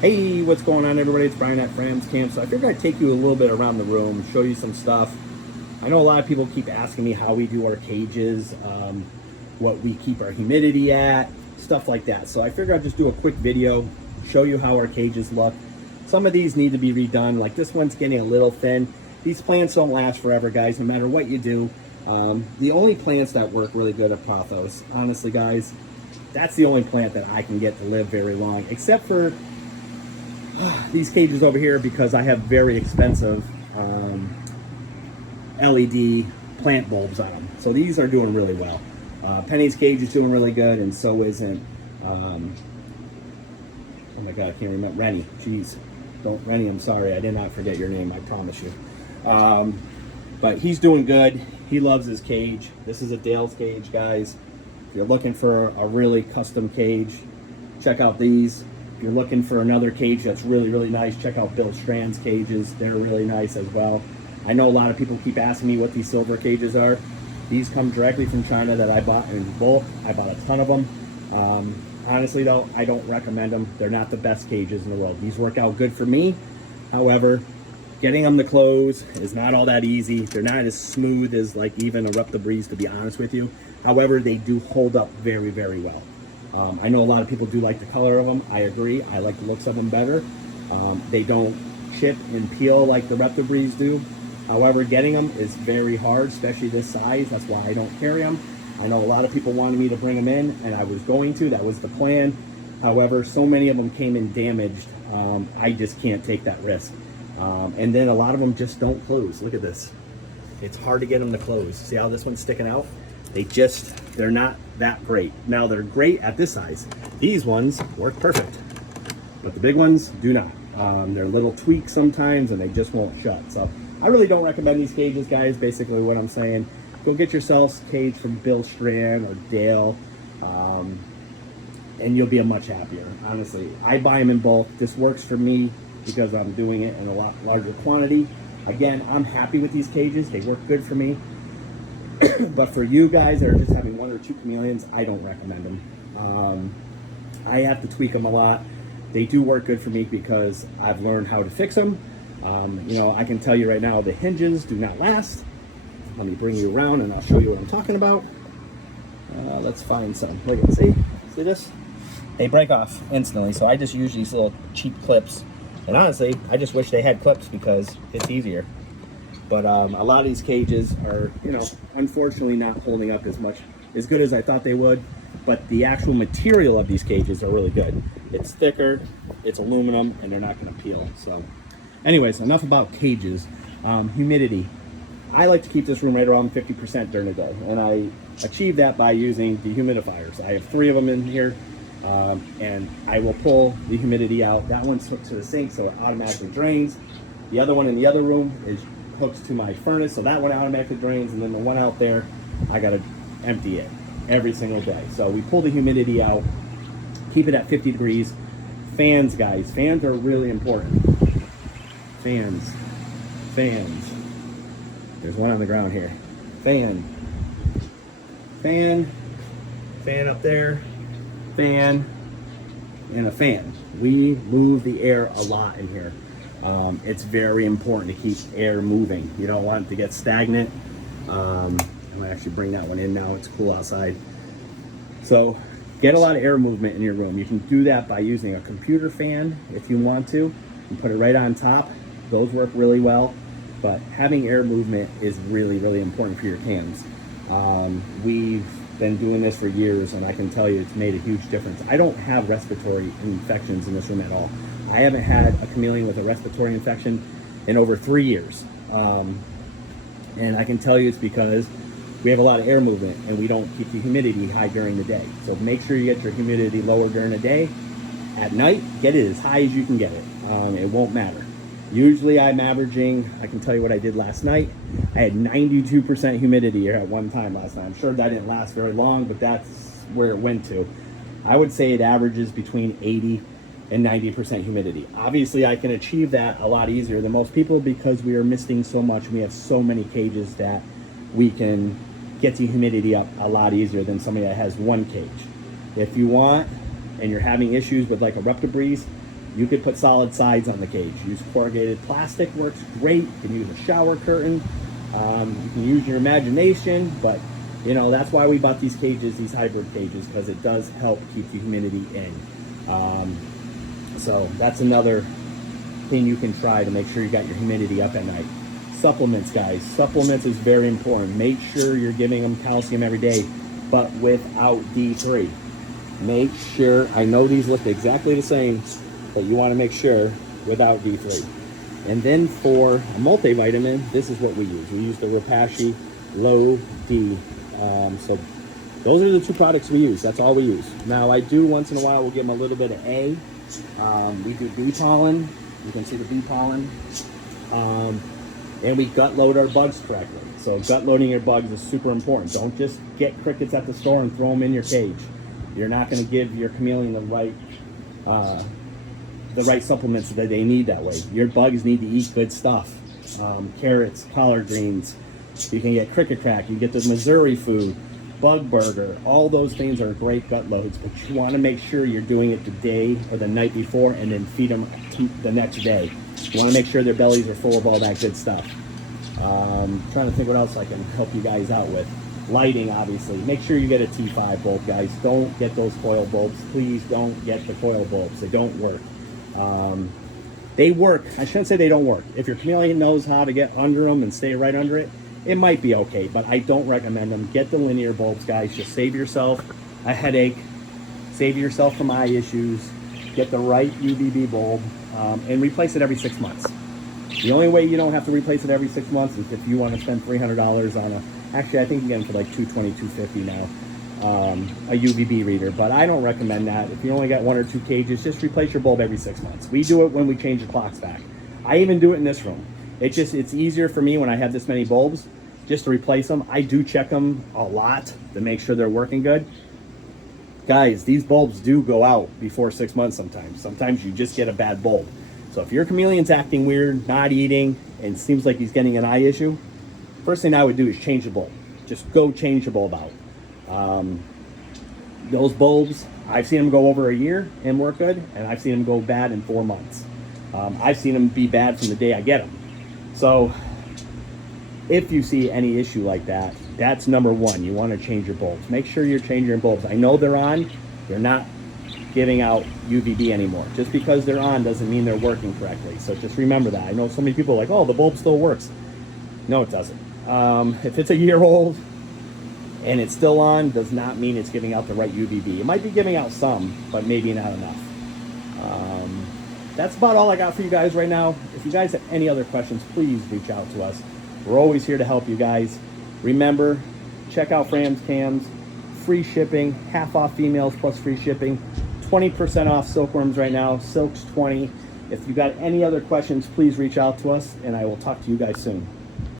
Hey, what's going on, everybody? It's Brian at Friends Camp. So I figured I'd take you a little bit around the room, show you some stuff. I know a lot of people keep asking me how we do our cages, what we keep our humidity at, stuff like that. So I figured I'd just do a quick video, show you how our cages look. Some of these need to be redone, like this one's getting a little thin. These plants don't last forever, guys, no matter what you do. The only plants that work really good at pothos, honestly, guys, that's the only plant that I can get to live very long, except for these cages over here, because I have very expensive LED plant bulbs on them. So these are doing really well. Penny's cage is doing really good, and so isn't, oh my God, I can't remember, Rennie. Jeez, don't, Rennie, I'm sorry, I did not forget your name, I promise you. But he's doing good. He loves his cage. This is a Dale's cage, guys. If you're looking for a really custom cage, check out these. If you're looking for another cage that's really, really nice, check out Bill Strand's cages. They're really nice as well. I know a lot of people keep asking me what these silver cages are. These come directly from China that I bought in bulk. I bought a ton of them. Honestly, though, I don't recommend them. They're not the best cages in the world. These work out good for me. However, getting them to close is not all that easy. They're not as smooth as like even a Up the Breeze, to be honest with you. However, they do hold up very, very well. I know a lot of people do like the color of them. I agree. I like the looks of them better. They don't chip and peel like the Up the Breeze do. However, getting them is very hard, especially this size. That's why I don't carry them. I know a lot of people wanted me to bring them in, and I was going to. That was the plan. However, so many of them came in damaged. I just can't take that risk. And then a lot of them just don't close. Look at this. It's hard to get them to close. See how this one's sticking out? They're not that great. Now, they're great at this size. These ones work perfect, but the big ones do not. They're little tweaks sometimes, and they just won't shut. So I really don't recommend these cages, guys. Basically what I'm saying, go get yourself a cage from Bill Strand or Dale, and you'll be a much happier. Honestly, I buy them in bulk. This works for me because I'm doing it in a lot larger quantity. Again, I'm happy with these cages. They work good for me. But for you guys that are just having one or two chameleons, I don't recommend them. I have to tweak them a lot. They do work good for me because I've learned how to fix them. You know, I can tell you right now, the hinges do not last. Let me bring you around and I'll show you what I'm talking about. Let's find some. Look at, see this? They break off instantly, so I just use these little cheap clips. And honestly, I just wish they had clips because it's easier. But a lot of these cages are, you know, unfortunately not holding up as good as I thought they would. But the actual material of these cages are really good. It's thicker, it's aluminum, and they're not going to peel. So anyways, enough about cages. Humidity. I like to keep this room right around 50% during the day. And I achieve that by using dehumidifiers. I have 3 of them in here. And I will pull the humidity out. That one's hooked to the sink, so it automatically drains. The other one in the other room is hooked to my furnace, so that one automatically drains, and then the one out there, I gotta empty it every single day. So we pull the humidity out, keep it at 50 degrees. Fans, guys, fans are really important. Fans. There's one on the ground here. Fan up there, fan, and a fan. We move the air a lot in here. It's very important to keep air moving. You don't want it to get stagnant. I'm gonna actually bring that one in now. It's cool outside. So get a lot of air movement in your room. You can do that by using a computer fan if you want to. You put it right on top. Those work really well. But having air movement is really, really important for your cans. We've been doing this for years, and I can tell you it's made a huge difference. I don't have respiratory infections in this room at all. I haven't had a chameleon with a respiratory infection in over 3 years. And I can tell you it's because we have a lot of air movement and we don't keep the humidity high during the day. So make sure you get your humidity lower during the day. At night, get it as high as you can get it. It won't matter. Usually I'm averaging, I can tell you what I did last night. I had 92% humidity here at one time last night. I'm sure that didn't last very long, but that's where it went to. I would say it averages between 80 and 90% humidity. Obviously, I can achieve that a lot easier than most people because we are misting so much. We have so many cages that we can get the humidity up a lot easier than somebody that has one cage. If you want, and you're having issues with like a Up the Breeze, You could put solid sides on the cage. Use corrugated plastic, works great. You can use a shower curtain. You can use your imagination, but you know, that's why we bought these cages, these hybrid cages, because it does help keep the humidity in. So that's another thing you can try to make sure you got your humidity up at night. Supplements, guys. Supplements is very important. Make sure you're giving them calcium every day, but without D3. Make sure, I know these look exactly the same, but you want to make sure without D3. And then for a multivitamin, this is what we use. We use the Repashy Low D. So those are the two products we use. That's all we use. Now I do once in a while, we'll give them a little bit of A. We do bee pollen. You can see the bee pollen. And we gut load our bugs correctly. So gut loading your bugs is super important. Don't just get crickets at the store and throw them in your cage. You're not going to give your chameleon the right supplements that they need that way. Your bugs need to eat good stuff. Carrots, collard greens. You can get cricket crack. You get the Missouri food, bug burger. All those things are great gut loads, but you want to make sure you're doing it the day or the night before and then feed them the next day. You want to make sure their bellies are full of all that good stuff. Trying to think what else I can help you guys out with. Lighting, obviously. Make sure you get a T5 bulb, guys. Don't get those coil bulbs. Please don't get the coil bulbs. They don't work. They work. I shouldn't say they don't work. If your chameleon knows how to get under them and stay right under it, it might be okay, but I don't recommend them. Get the linear bulbs, guys. Just save yourself a headache. Save yourself from eye issues. Get the right UVB bulb and replace it every 6 months. The only way you don't have to replace it every 6 months is if you want to spend $300 on a, actually I think you get them for like $220, $250 now, a UVB reader, but I don't recommend that. If you only got 1 or 2 cages, just replace your bulb every 6 months. We do it when we change the clocks back. I even do it in this room. It's easier for me when I have this many bulbs just to replace them. I do check them a lot to make sure they're working good. Guys, these bulbs do go out before 6 months sometimes. Sometimes you just get a bad bulb. So if your chameleon's acting weird, not eating, and seems like he's getting an eye issue, first thing I would do is change the bulb. Just go change the bulb out. Those bulbs, I've seen them go over a year and work good, and I've seen them go bad in 4 months. I've seen them be bad from the day I get them. So if you see any issue like that, that's number one. You want to change your bulbs. Make sure you're changing your bulbs. I know they're on. They're not giving out UVB anymore. Just because they're on doesn't mean they're working correctly. So just remember that. I know so many people are like, oh, the bulb still works. No, it doesn't. If it's a year old and it's still on, does not mean it's giving out the right UVB. It might be giving out some, but maybe not enough. That's about all I got for you guys right now. If you guys have any other questions, please reach out to us. We're always here to help you guys. Remember, check out Fram's Cams. Free shipping, half off females plus free shipping. 20% off silkworms right now. Silk's 20. If you got any other questions, please reach out to us, and I will talk to you guys soon.